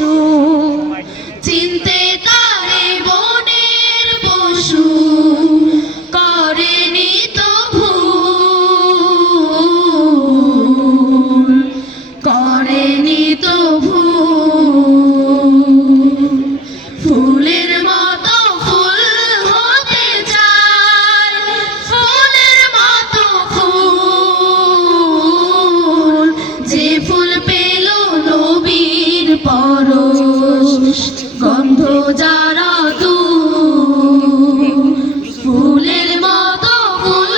পশু চিনতে তারে বনের পশু করেনি তো ভুল করেনি তো ভুল পরশ গন্ধ যারা তু ফুলের মতো ফুল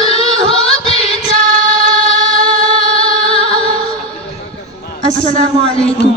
হতে আসসালামু আলাইকুম।